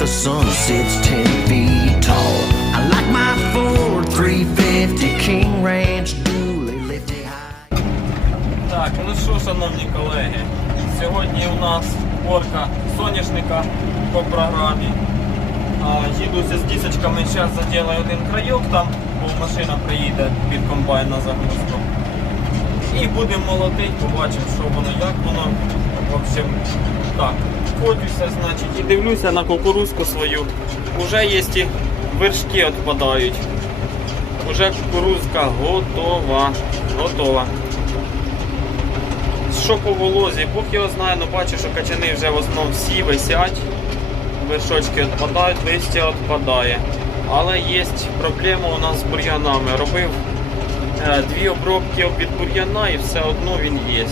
the sun sits ten feet tall. I like my Ford 350 King Ranch dually lifted high. Так, ну що, шановні колеги, сьогодні у нас порка соняшника по програмі. Їдуся з дісочками, зараз заділаю один крайок там, бо машина приїде під комбайн на загрузку. І будемо молотити, побачимо, що воно, як воно. В общем, так, ходюся, значить, і дивлюся на кукурузку свою. Уже є і вершки відпадають. Уже кукурузка готова. Готова. Що по волозі? Бог його знає, але бачу, що качани вже в основному всі висять. Вершочки відпадають, листя відпадає. Але є проблема у нас з бур'янами. Робив е, дві обробки від бур'яна і все одно він є.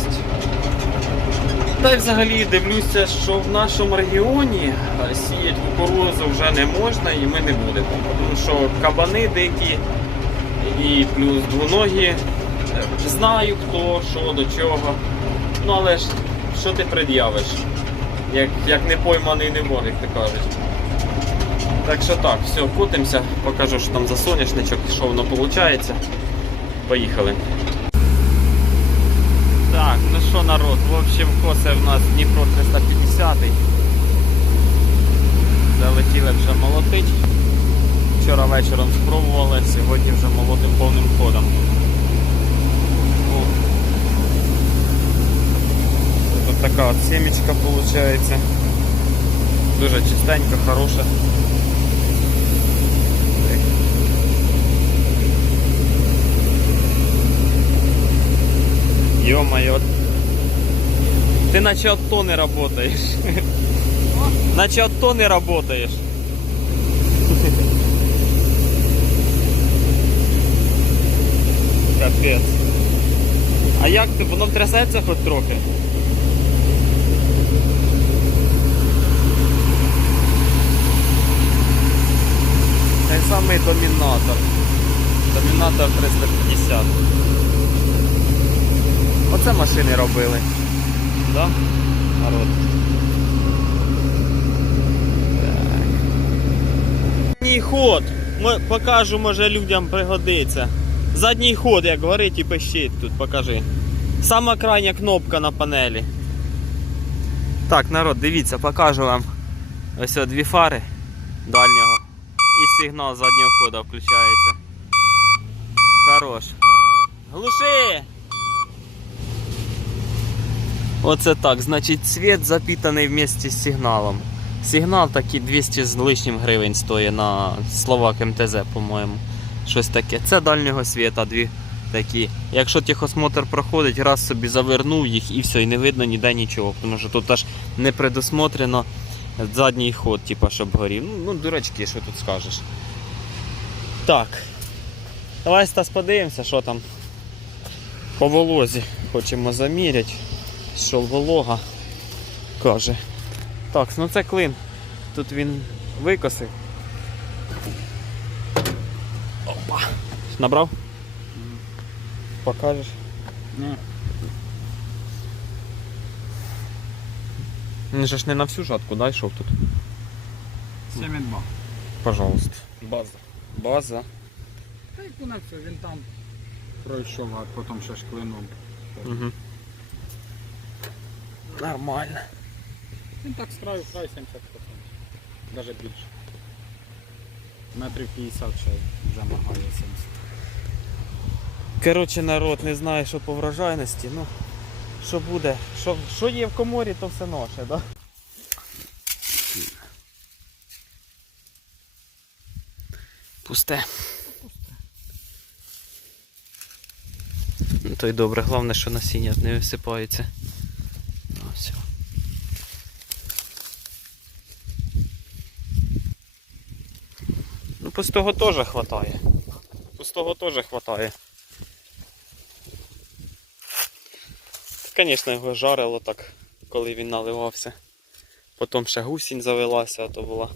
Та й взагалі дивлюся, що в нашому регіоні е, сіять кукурузу вже не можна і ми не будемо. Тому що кабани дикі і плюс двоногі. Е, Знаю хто, що, до чого. Ну але ж що ти пред'явиш? Як, як не пойманий не мор, як то кажуть. Так що так, все, котимося, покажу, що там за соняшничок, що воно виходить. Поїхали. Так, ну що народ, в общем, косе в нас Дніпро 350. Залетіли вже молотить. Вчора вечором спробували, сьогодні вже молотим повним ходом. О. Тут така от семечка виходить. Дуже чистенько, хороша. Ё-моё. Ты наче от тоны работаешь. Наче от тоны работаешь. Капець. А як ти? Воно трясеться хоч трохи? Той самий домінатор. Домінатор 350. Оце машини робили. Да? Народ. Задній ход. Ми покажу, може людям пригодиться. Задній ход, як горить і пищить тут, покажи. Сама крайня кнопка на панелі. Так, народ, дивіться, покажу вам. Ось о, дві фари дальнього. І сигнал заднього ходу включається. Хорош. Глуши! Оце так, значить світ запітаний вместе з сигналом. Сигнал такий 200 з лишнім гривень стоїть на Словак МТЗ, по-моєму. Щось таке. Це дальнього світа, дві такі. Якщо тихосмотр проходить, раз собі завернув їх і все, і не видно ніде нічого. Тому що тут аж не предусмотрено задній ход, типа, щоб горів. Ну, ну дурачки, що тут скажеш. Так. Давай Стас подивимося, що там по волозі. Хочемо заміряти що волога каже. Так, ну це клин. Тут він викосив. Опа. Набрав? Покажеш? Ні. Він же ж не на всю жатку, да, йшов тут. 7,2. Пожалуйста. База. База. Та й все, він там пройшов, а потім ще ж клином. Угу. Нормально. Він так з краю край 70%. Навіть більше. Метрів 50 ще вже моргає 70. Коротше, народ не знає, що по врожайності, ну, що буде, що, що є в коморі, то все наше, да? Пусте. Ну, то й добре, головне, що насіння не висипається. Ну, все. Ну, пустого теж хватає. Пустого теж хватає. Звісно, його жарило так, коли він наливався. Потім ще гусінь завелася, а то була.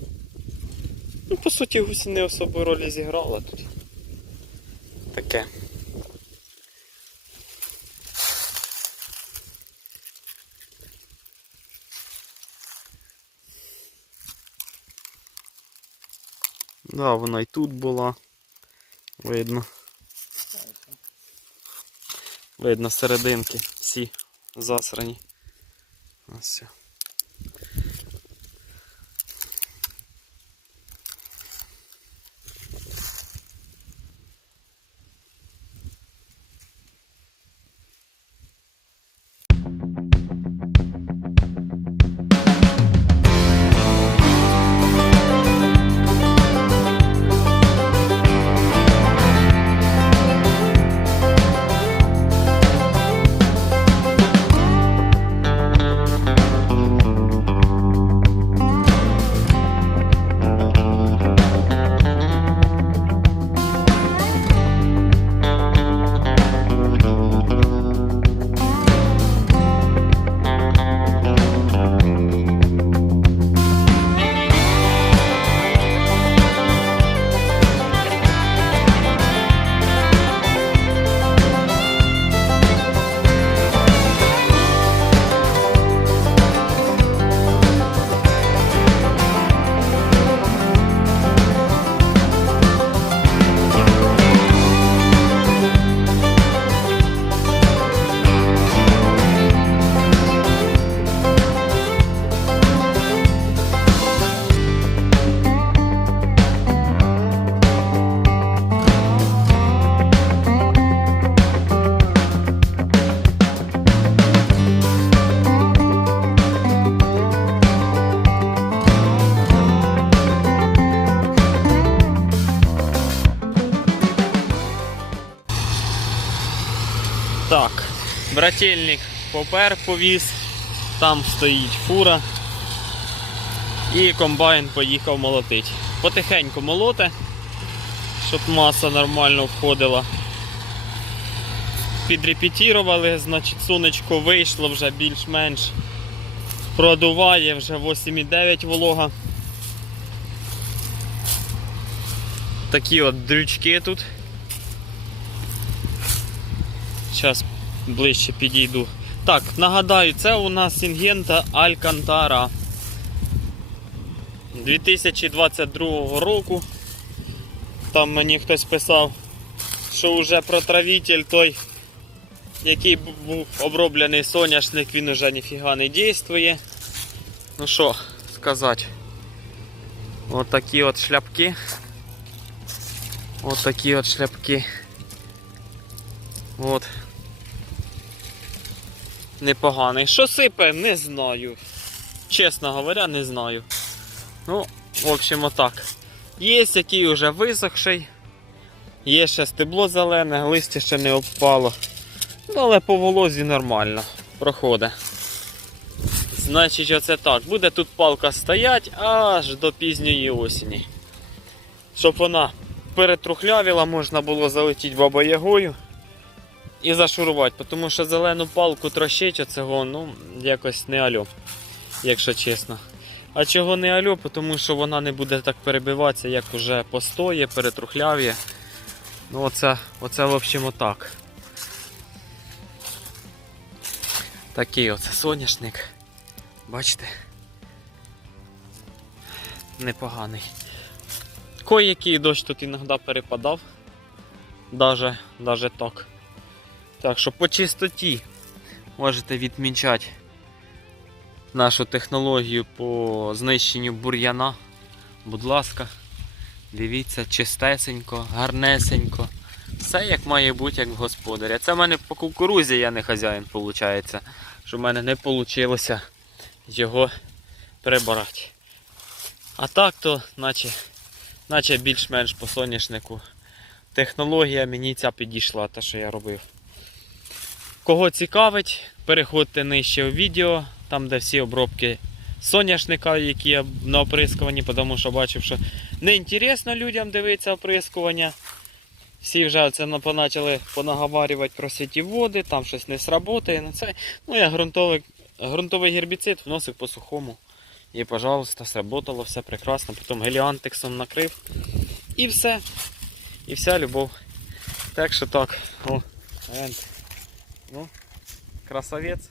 Ну, по суті, гусінь не особу ролі зіграла тут. Таке. Да, вона і тут була. Видно. Видно серединки всі засрані. Ось. все. Брательник попер повіз, там стоїть фура. І комбайн поїхав молотить. Потихеньку молоте, щоб маса нормально входила. Підрепетірували, значить сонечко вийшло вже більш-менш. Продуває вже 8,9 волога. Такі от дрючки тут. Зараз ближче підійду. Так, нагадаю, це у нас Сінгента Алькантара 2022 року. Там мені хтось писав, що вже протравитель той, який був оброблений соняшник, він уже ніфіга не дійствує. Ну що сказати. От такі от шляпки. От такі от шляпки. От. Непоганий. Що сипе, не знаю. Чесно говоря, не знаю. Ну, в общем, отак. Є який вже висохший. Є ще стебло зелене, листя ще не обпало. Ну, але по волозі нормально. Проходить. Значить, оце так. Буде тут палка стоять аж до пізньої осені. Щоб вона перетрухлявіла, можна було залетіти бабоягою і зашурувати, тому що зелену палку трощить оцього, ну, якось не альо, якщо чесно. А чого не альо? Тому що вона не буде так перебиватися, як уже постоє, перетрухляв'є. Ну, оце, оце в общем, отак. Такий оце соняшник. Бачите? Непоганий. Кой-який дощ тут іноді перепадав. Даже, даже так. Так що по чистоті можете відмічати нашу технологію по знищенню бур'яна. Будь ласка, дивіться, чистесенько, гарнесенько. Все як має бути, як в господаря. Це в мене по кукурузі я не хазяїн, виходить. Що в мене не вийшло його прибрати. А так то, наче, наче більш-менш по соняшнику. Технологія мені ця підійшла, те, що я робив. Кого цікавить, переходьте нижче у відео, там де всі обробки соняшника, які я на оприскуванні, тому що бачив, що не інтересно людям дивитися оприскування. Всі вже це почали понаговарювати про святі води, там щось не сработає. Ну, це, ну я ґрунтовий, ґрунтовий гербіцид вносив по сухому. І, пожалуйста, сработало, все прекрасно. Потім геліантексом накрив. І все. І вся любов. Так що так. О. Ну, красавець.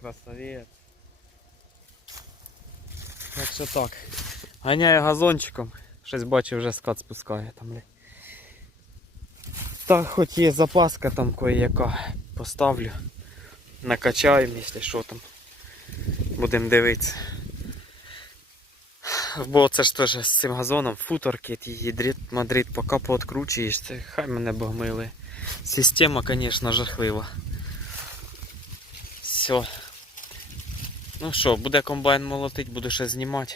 Красавець. Так що так. Ганяю газончиком, Щось бачу, вже скат спускає там. бля. Та хоч є запаска там кое-яка. Поставлю. Накачаю, якщо що там. Будемо дивитися. Бо це ж теж з цим газоном і дріт Мадрид поки пооткручуєш, хай мене Бог милує. Система, звісно, жахлива. Все. Ну що, буде комбайн молотить, буду ще знімати.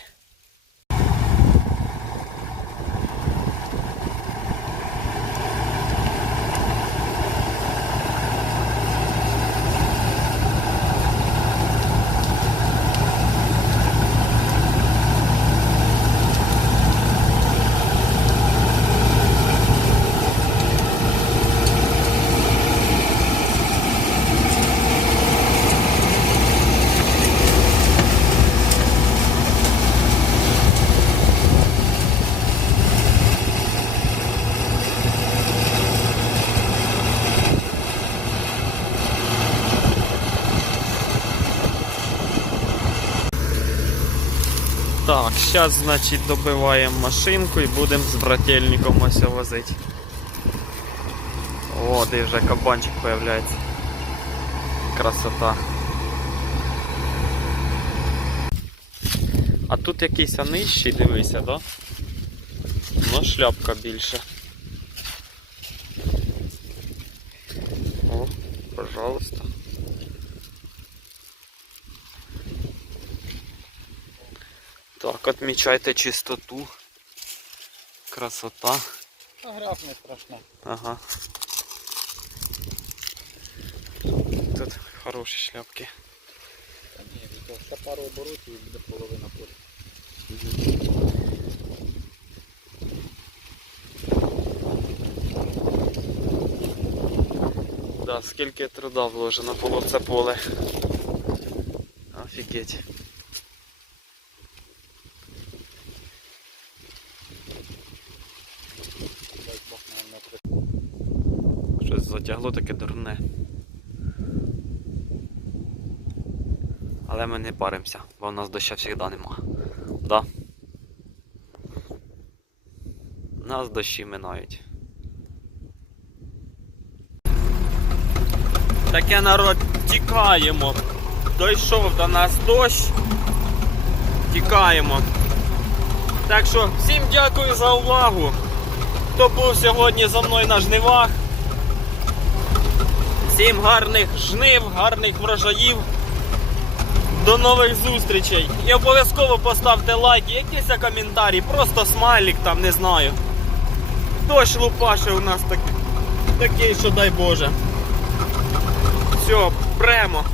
Так, зараз, значить, добиваємо машинку і будемо з брательником ось возити. О, де вже кабанчик появляється. Красота. А тут якийсь нижчий, дивися, да? Ну, шляпка більше. О, пожалуйста. Так, отмічайте чистоту. Красота. Та грязь не страшна. Ага. Тут хороші шляпки. Та ні, ще пару оборотів і буде половина поля. Да, скільки труда вложено було в це поле. Офігеть. Дай Бог, наверное, Щось затягло таке дурне. Але ми не паримося, бо в нас доща завжди нема. Да? Нас дощі минають. Таке народ тікаємо. Дійшов до нас дощ. Тікаємо. Так що всім дякую за увагу. Хто був сьогодні за мною на жнивах. Всім гарних жнив, гарних врожаїв. До нових зустрічей. І обов'язково поставте лайк, якісь коментарі, просто смайлик там, не знаю. Дощ лупаше у нас так, такий, що дай Боже. Все, прямо.